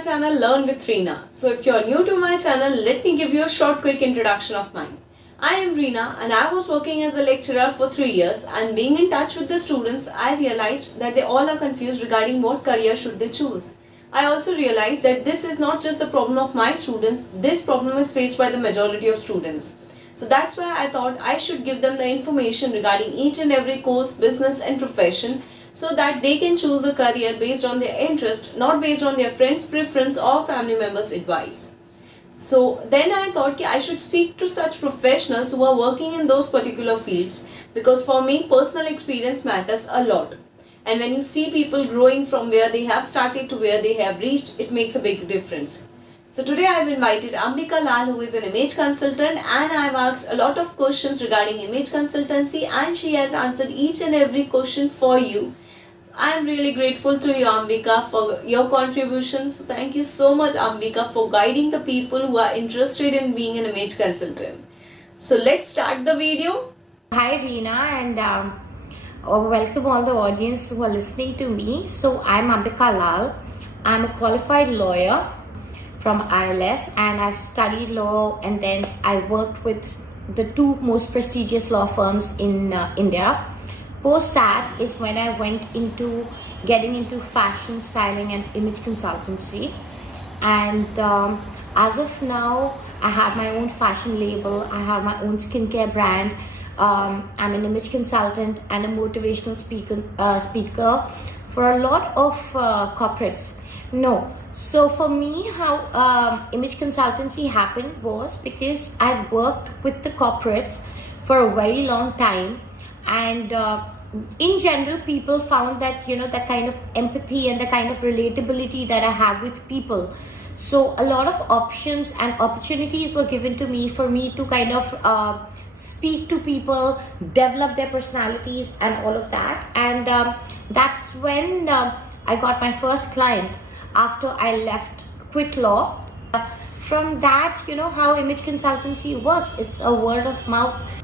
my channel Learn with Reena. So if you're new to my channel, let me give you a short quick introduction of mine. I am Reena and I was working as a lecturer for 3 years, and being in touch with the students, I realized that they all are confused regarding what career should they choose. I also realized that this is not just the problem of my students, this problem is faced by the majority of students. So that's why I thought I should give them the information regarding each and every course, business and profession, so that they can choose a career based on their interest, not based on their friends' preference or family members' advice. So then I thought I should speak to such professionals who are working in those particular fields, because for me personal experience matters a lot. And when you see people growing from where they have started to where they have reached, it makes a big difference. So today I have invited Ambika Lal, who is an image consultant, and I have asked a lot of questions regarding image consultancy, and she has answered each and every question for you. I am really grateful to you, Ambika, for your contributions. Thank you so much, Ambika, for guiding the people who are interested in being an image consultant. So let's start the video. Hi Reena, and welcome all the audience who are listening to me. So I'm Ambika Lal. I'm a qualified lawyer from ILS, and I've studied law, and then I worked with the two most prestigious law firms in India. Post that is when I went into getting into fashion, styling and image consultancy, and as of now I have my own fashion label, I have my own skincare brand. I'm an image consultant and a motivational speaker for a lot of corporates. So for me, how image consultancy happened was because I worked with the corporates for a very long time, and in general people found that that kind of empathy and the kind of relatability that I have with people. So a lot of options and opportunities were given to me for me to kind of speak to people, develop their personalities and all of that. And that's when I got my first client after I left quit law. From that, how image consultancy works, it's a word of mouth.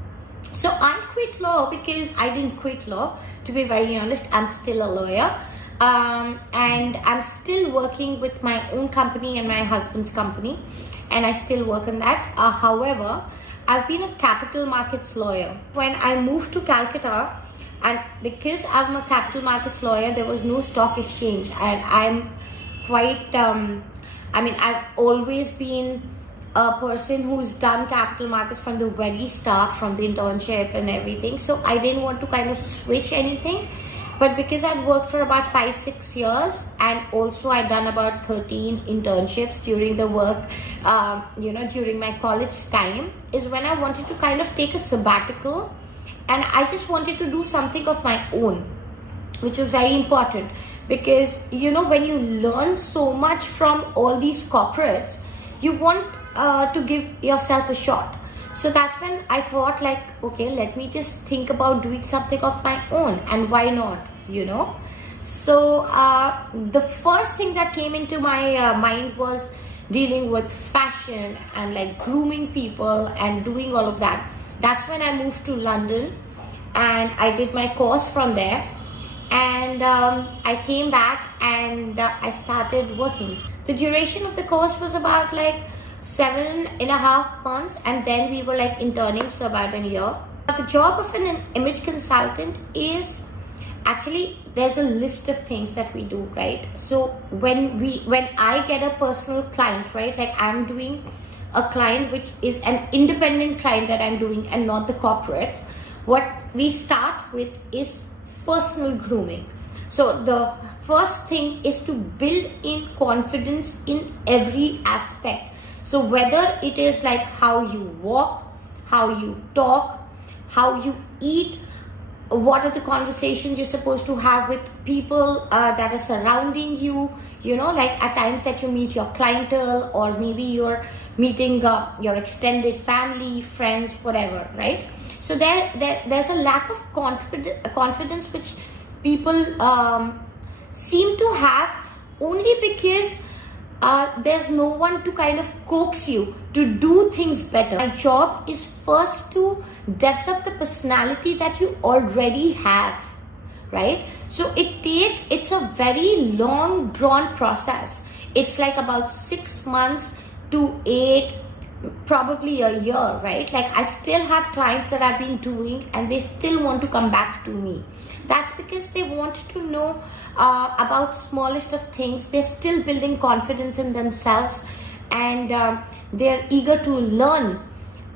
So I quit law because I didn't quit law. To be very honest, I'm still a lawyer. And I'm still working with my own company and my husband's company, and I still work on that. However, I've been a capital markets lawyer. When I moved to Calcutta, and because I'm a capital markets lawyer, there was no stock exchange, and I'm quite, I've always been a person who's done capital markets from the very start, from the internship and everything. So I didn't want to kind of switch anything. But because I'd worked for about 5-6 years, and also I'd done about 13 internships during the work, during my college time, is when I wanted to kind of take a sabbatical, and I just wanted to do something of my own, which was very important because, when you learn so much from all these corporates, you want to give yourself a shot. So that's when I thought okay, let me just think about doing something of my own, and why not, So the first thing that came into my mind was dealing with fashion and grooming people and doing all of that. That's when I moved to London, and I did my course from there. And I came back and I started working. The duration of the course was about 7.5 months, and then we were interning, so about a year. The job of an image consultant is actually, there's a list of things that we do, right? So when I get a personal client, right, I'm doing a client which is an independent client that I'm doing and not the corporate, what we start with is personal grooming. So the first thing is to build in confidence in every aspect. So whether it is how you walk, how you talk, how you eat, what are the conversations you're supposed to have with people that are surrounding you, at times that you meet your clientele, or maybe you're meeting your extended family, friends, whatever, right? So there's a lack of confidence which people seem to have only because there's no one to kind of coax you to do things better. My job is first to develop the personality that you already have, right? So it's a very long drawn process. it's like about 6 months to 8, probably a year, right? Like I still have clients that I've been doing and they still want to come back to me. That's because they want to know about smallest of things. They're still building confidence in themselves, and they're eager to learn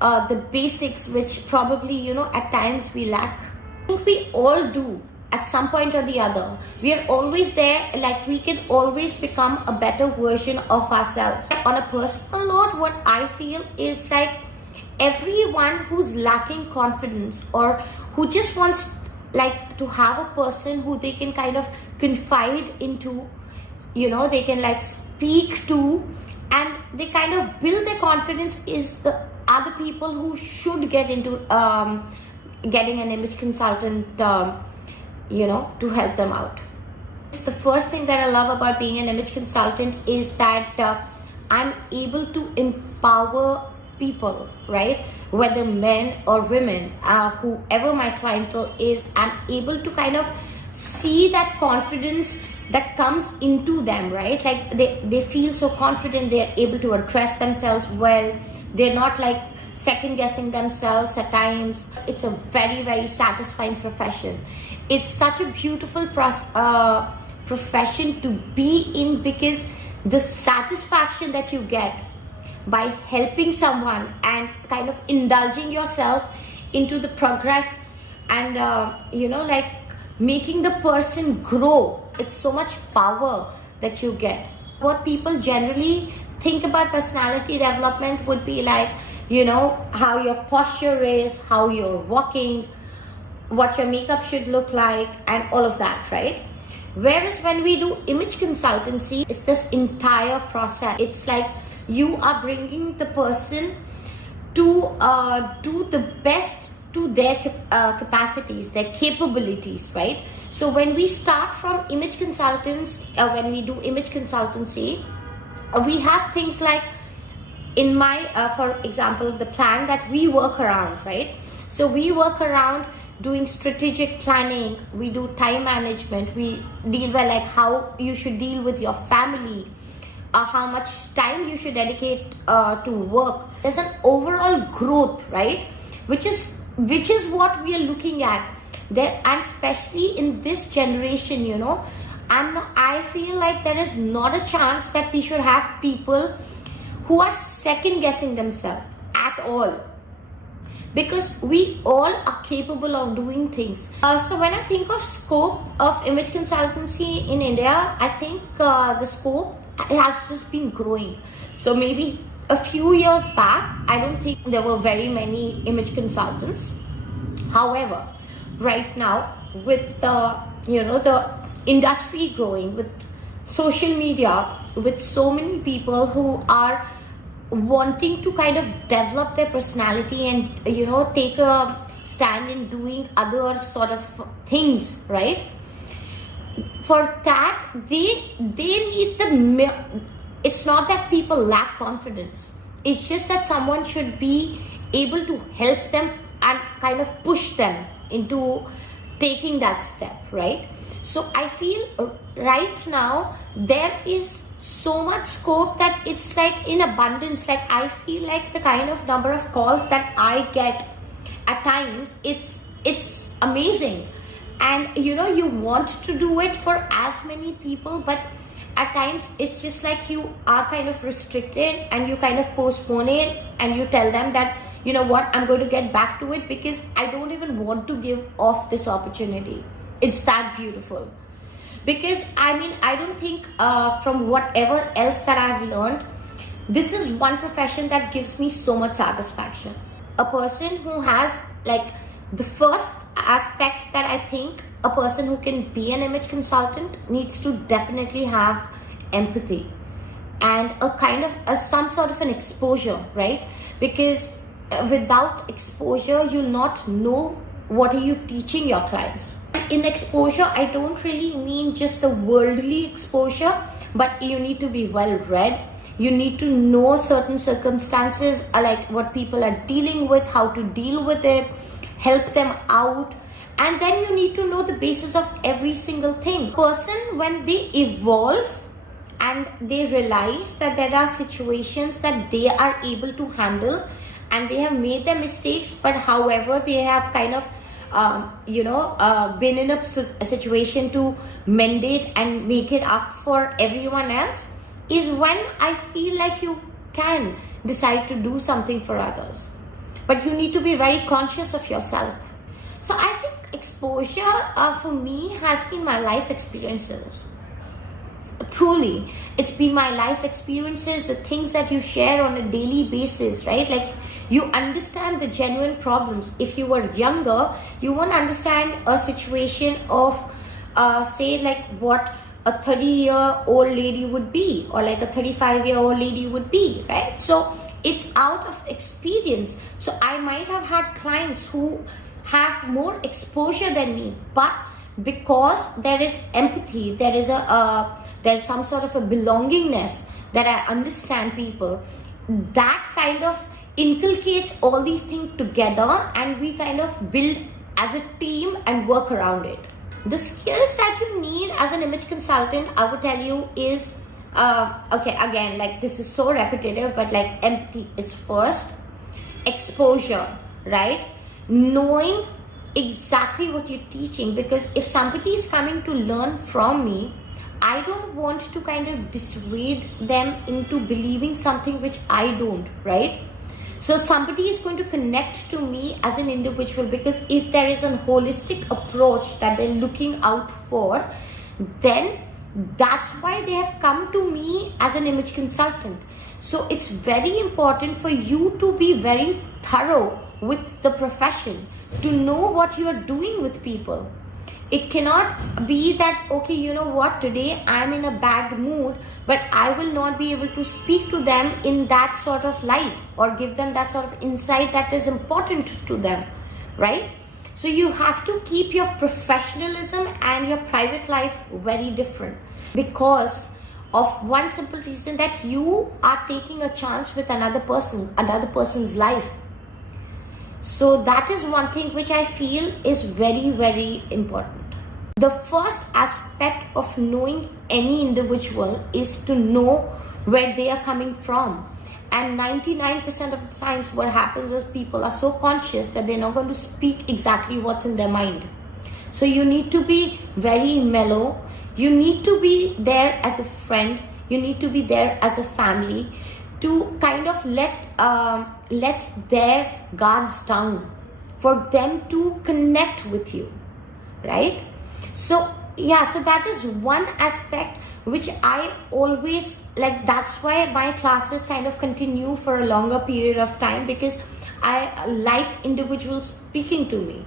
the basics, which probably, you know, at times we lack. I think we all do at some point or the other. We are always there, like we can always become a better version of ourselves. On a personal note, what I feel is like everyone who's lacking confidence or who just wants like to have a person who they can kind of confide into, you know, they can like speak to, and they kind of build their confidence, is the other people who should get into getting an image consultant, you know, to help them out. The first thing that I love about being an image consultant is that I'm able to empower people, right? Whether men or women, whoever my clientele is, I'm able to kind of see that confidence that comes into them, right? Like they feel so confident, they're able to address themselves well, they're not like second guessing themselves at times. It's a very, very satisfying profession. It's such a beautiful profession to be in, because the satisfaction that you get by helping someone and kind of indulging yourself into the progress and you know, like making the person grow, it's so much power that you get. What people generally think about personality development would be like, you know, how your posture is, how you're walking, what your makeup should look like, and all of that, right? Whereas when we do image consultancy, it's this entire process. It's like you are bringing the person to do the best to their capacities, their capabilities, right? So when we start from image consultants, when we do image consultancy, we have things like, in my, for example, the plan that we work around, right? So we work around doing strategic planning, we do time management, we deal with like how you should deal with your family, how much time you should dedicate to work. There's an overall growth, right? Which is what we are looking at there, and especially in this generation, you know, and I feel like there is not a chance that we should have people who are second guessing themselves at all, because we all are capable of doing things. So when I think of scope of image consultancy in India, I think the scope has just been growing. So maybe a few years back, I don't think there were very many image consultants. However, right now, with the, you know, the industry growing, with social media, with so many people who are wanting to kind of develop their personality and, you know, take a stand in doing other sort of things, right? For that, they need it's not that people lack confidence. It's just that someone should be able to help them and kind of push them into taking that step, right? So I feel right now there is so much scope that it's like in abundance. Like I feel like the kind of number of calls that I get at times, it's amazing. And you know, you want to do it for as many people, but at times it's just like you are kind of restricted and you kind of postpone it, and you tell them that, you know what, I'm going to get back to it because I don't even want to give off this opportunity. It's that beautiful. Because I mean, I don't think from whatever else that I've learned, this is one profession that gives me so much satisfaction. A person who has like the first aspect that I think a person who can be an image consultant needs to definitely have empathy and a kind of some sort of an exposure, right? Because without exposure, you'll not know what are you teaching your clients. In exposure, I don't really mean just the worldly exposure, but you need to be well read. You need to know certain circumstances, like what people are dealing with, how to deal with it, help them out. And then you need to know the basis of every single thing. Person, when they evolve and they realize that there are situations that they are able to handle, and they have made their mistakes, but however they have kind of been in a situation to mend it and make it up for everyone else, is when I feel like you can decide to do something for others. But you need to be very conscious of yourself. So I think exposure for me has been my life experiences. Truly, it's been my life experiences, the things that you share on a daily basis, right? Like, you understand the genuine problems. If you were younger, you won't understand a situation of say like what a 30-year-old lady would be, or like a 35-year-old lady would be, right? So it's out of experience. So I might have had clients who have more exposure than me, but because there is empathy, there is there's some sort of a belongingness, that I understand people, that kind of inculcates all these things together, and we kind of build as a team and work around it. The skills that you need as an image consultant, I would tell you, is okay, again, like, this is so repetitive, but like, empathy is first, exposure, right? Knowing exactly what you're teaching, because if somebody is coming to learn from me, I don't want to kind of dissuade them into believing something which I don't, right? So somebody is going to connect to me as an individual, because if there is a holistic approach that they're looking out for, then that's why they have come to me as an image consultant. So it's very important for you to be very thorough with the profession, to know what you are doing with people. It cannot be that, okay, you know what, today I'm in a bad mood, but I will not be able to speak to them in that sort of light, or give them that sort of insight that is important to them, right? So you have to keep your professionalism and your private life very different, because of one simple reason, that you are taking a chance with another person's life. So that is one thing which I feel is very, very important. The first aspect of knowing any individual is to know where they are coming from. And 99% of the times what happens is people are so conscious that they're not going to speak exactly what's in their mind. So you need to be very mellow. You need to be there as a friend. You need to be there as a family, to kind of let their guards down, for them to connect with you, right? So yeah, so that is one aspect which I always like. That's why my classes kind of continue for a longer period of time, because I like individuals speaking to me.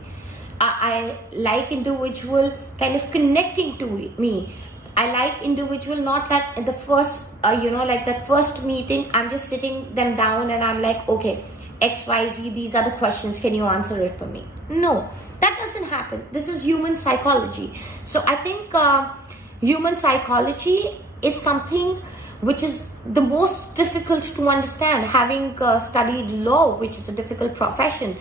I like individual kind of connecting to me. I like individual, not that in the first, like that first meeting, I'm just sitting them down and I'm like, okay, XYZ, these are the questions, can you answer it for me? No, that doesn't happen. This is human psychology. So I think human psychology is something which is the most difficult to understand. Having studied law, which is a difficult profession,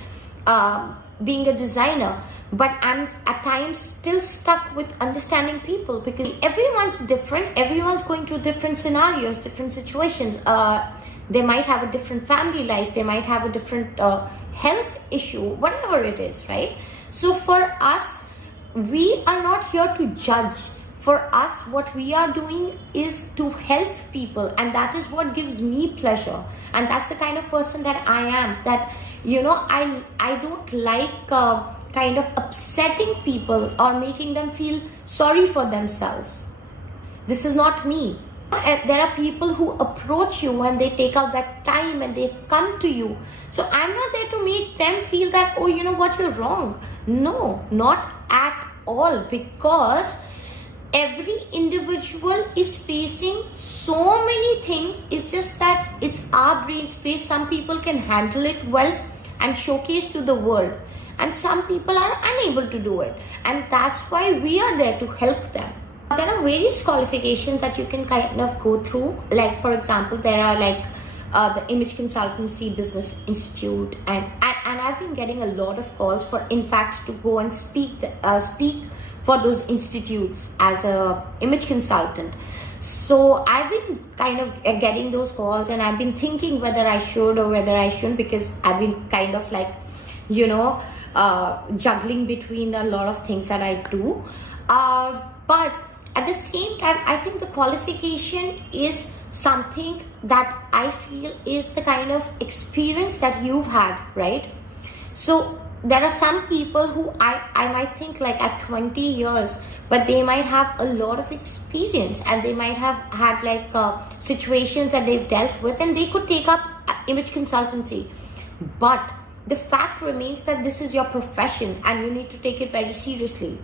being a designer, but I'm at times still stuck with understanding people, because everyone's different. Everyone's going through different scenarios, different situations. They might have a different family life, they might have a different health issue, whatever it is, right? So for us, we are not here to judge. For us, what we are doing is to help people, and that is what gives me pleasure. And that's the kind of person that I am, that I don't like kind of upsetting people or making them feel sorry for themselves. This is not me. There are people who approach you and they take out that time and they come to you. So I'm not there to make them feel that, oh, you know what, you're wrong. No, not at all, because every individual is facing so many things. It's just that it's our brain space. Some people can handle it well and showcase to the world, and some people are unable to do it, and that's why we are there to help them. There are various qualifications that you can kind of go through. Like, for example, there are like the Image Consultancy Business Institute, and I've been getting a lot of calls for, in fact, to go and speak for those institutes as a image consultant. So I've been kind of getting those calls, and I've been thinking whether I should or whether I shouldn't, because I've been kind of like, juggling between a lot of things that I do. But at the same time, I think the qualification is something that I feel is the kind of experience that you've had, right? So there are some people who I might think like at 20 years, but they might have a lot of experience, and they might have had like situations that they've dealt with, and they could take up image consultancy. But the fact remains that this is your profession and you need to take it very seriously.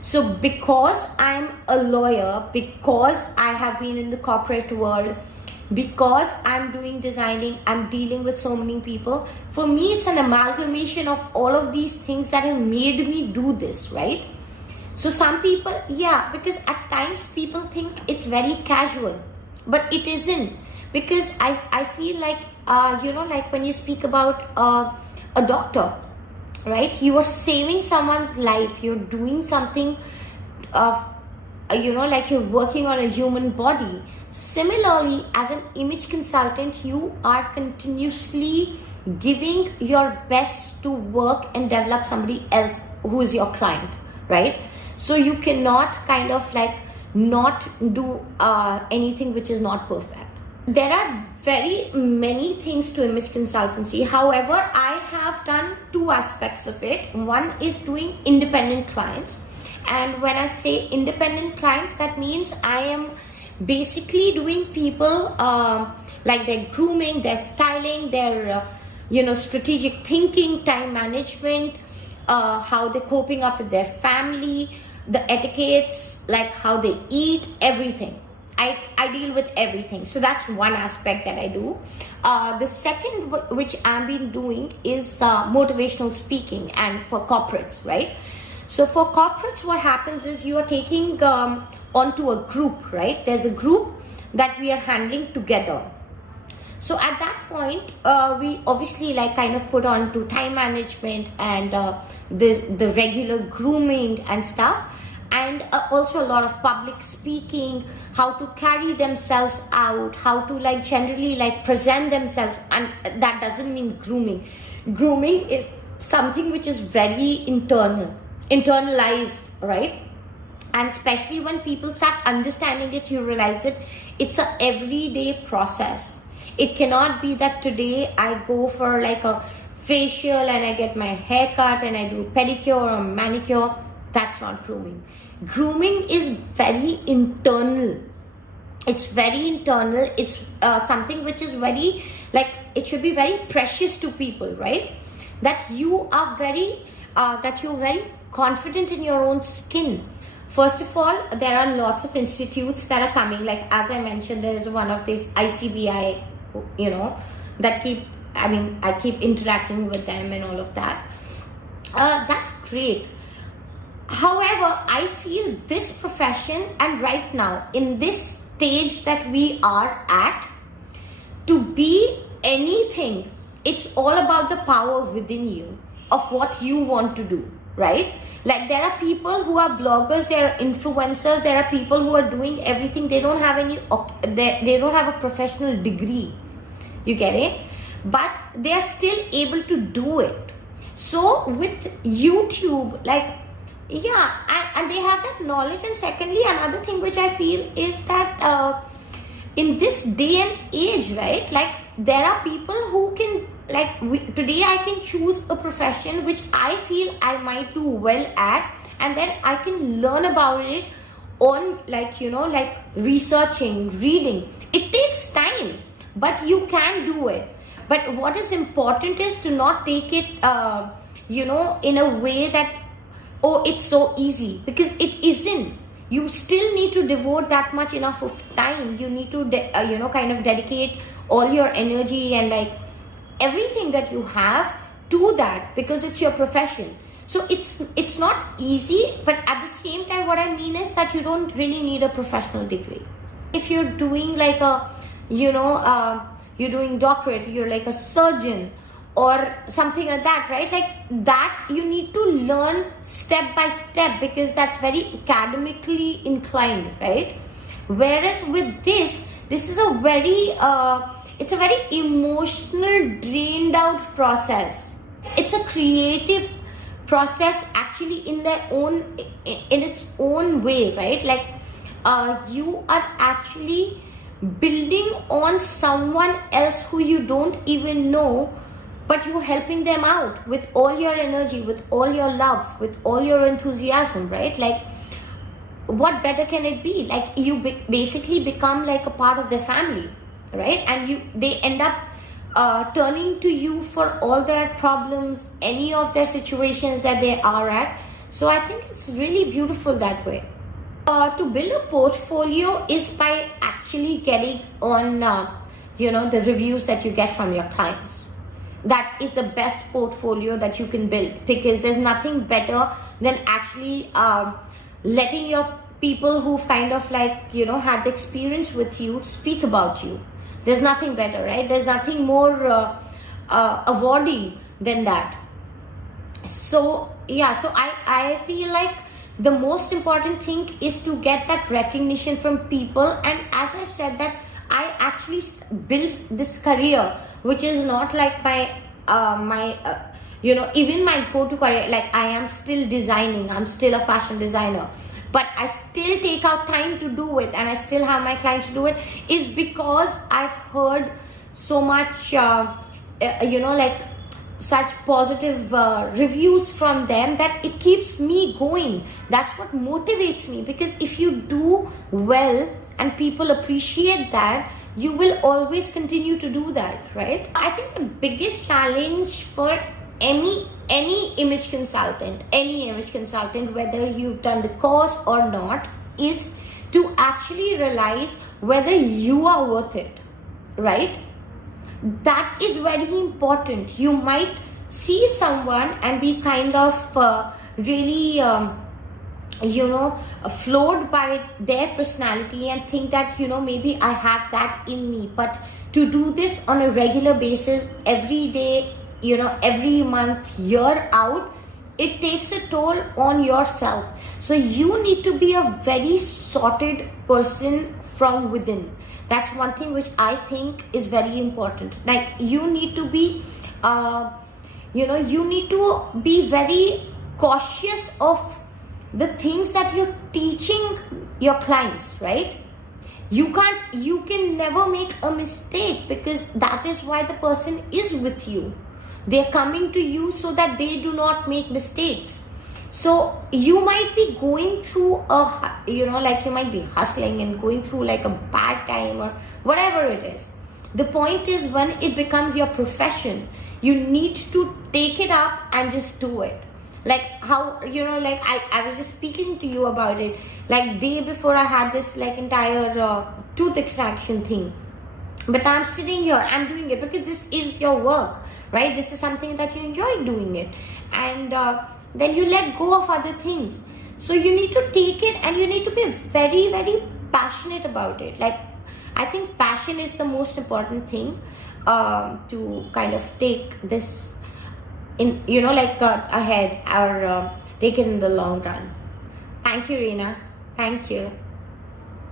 So because I'm a lawyer, because I have been in the corporate world, because I'm doing designing, I'm dealing with so many people, for me it's an amalgamation of all of these things that have made me do this, right? So some people, because at times people think it's very casual, but it isn't. Because I feel like, like when you speak about a doctor, right? You are saving someone's life. You're doing something like you're working on a human body. Similarly, as an image consultant, you are continuously giving your best to work and develop somebody else who is your client, right? So you cannot kind of like not do anything which is not perfect. There are very many things to image consultancy. However, I have done two aspects of it. One is doing independent clients. And when I say independent clients, that means I am basically doing people like their grooming, their styling, their strategic thinking, time management, how they're coping up with their family, the etiquettes, like how they eat, everything. I deal with everything. So that's one aspect that I do. The second, which I've been doing, is motivational speaking, and for corporates, right? So for corporates, what happens is you are taking onto a group, right? There's a group that we are handling together. So at that point, we obviously like kind of put on to time management and the regular grooming and stuff. And also a lot of public speaking, how to carry themselves out, how to like generally like present themselves. And that doesn't mean grooming. Grooming is something which is very internalized, right? And especially when people start understanding it, you realize it's a everyday process. It cannot be that today I go for like a facial and I get my hair cut and I do pedicure or manicure. That's not grooming. Grooming is very internal. It's very internal. It's something which is very, like, it should be very precious to people, right? That you are very, that you're very confident in your own skin. First of all, there are lots of institutes that are coming. Like, as I mentioned, there is one of these ICBI, that I keep interacting with them and all of that. That's great. However, I feel this profession, and right now in this stage that we are at, to be anything, it's all about the power within you of what you want to do, right? Like, there are people who are bloggers, there are influencers, there are people who are doing everything. They don't have they don't have a professional degree, you get it? But they are still able to do it. So with YouTube, like, and they have that knowledge. And secondly, another thing which I feel is that in this day and age, right, like, there are people who can, like, today I can choose a profession which I feel I might do well at, and then I can learn about it on, like, like researching, reading. It takes time, but you can do it. But what is important is to not take it in a way that, oh, it's so easy, because it isn't. You still need to devote that much enough of time. You need to kind of dedicate all your energy and like everything that you have to that, because it's your profession. So it's not easy, but at the same time, what I mean is that you don't really need a professional degree. If you're doing like a you're doing doctorate, you're like a surgeon or something like that, right? Like that you need to learn step by step, because that's very academically inclined, right? Whereas with this is a very it's a very emotional, drained out process. It's a creative process actually in its own way, right? Like you are actually building on someone else who you don't even know, but you're helping them out with all your energy, with all your love, with all your enthusiasm, right? Like what better can it be? Like you basically become like a part of their family, right? And they end up turning to you for all their problems, any of their situations that they are at. So I think it's really beautiful that way. To build a portfolio is by actually getting on the reviews that you get from your clients. That is the best portfolio that you can build, because there's nothing better than actually letting your people who've kind of like had the experience with you speak about you. There's nothing better, right? There's nothing more awarding than that. So yeah, so I feel like the most important thing is to get that recognition from people. And as I said, that I actually built this career, which is not like my even my go-to career. Like I am still designing, I'm still a fashion designer, but I still take out time to do it, and I still have my clients to do it, is because I've heard so much like such positive reviews from them that it keeps me going. That's what motivates me, because if you do well and people appreciate that, you will always continue to do that, right? I think the biggest challenge for any image consultant, whether you've done the course or not, is to actually realize whether you are worth it, right? That is very important. You might see someone and be kind of really floored by their personality and think that maybe I have that in me. But to do this on a regular basis, every day, every month, year out, it takes a toll on yourself. So you need to be a very sorted person from within. That's one thing which I think is very important. Like you need to be you need to be very cautious of the things that you're teaching your clients, right? You can never make a mistake, because that is why the person is with you. They're coming to you so that they do not make mistakes. So you might be going through you might be hustling and going through like a bad time or whatever it is. The point is, when it becomes your profession, you need to take it up and just do it. Like how, I was just speaking to you about it, like day before I had this like entire tooth extraction thing. But I'm sitting here, I'm doing it because this is your work, right? This is something that you enjoy doing it. And then you let go of other things. So you need to take it, and you need to be very, very passionate about it. Like, I think passion is the most important thing to kind of take this in, ahead, or take it in the long run. Thank you, Reena. Thank you.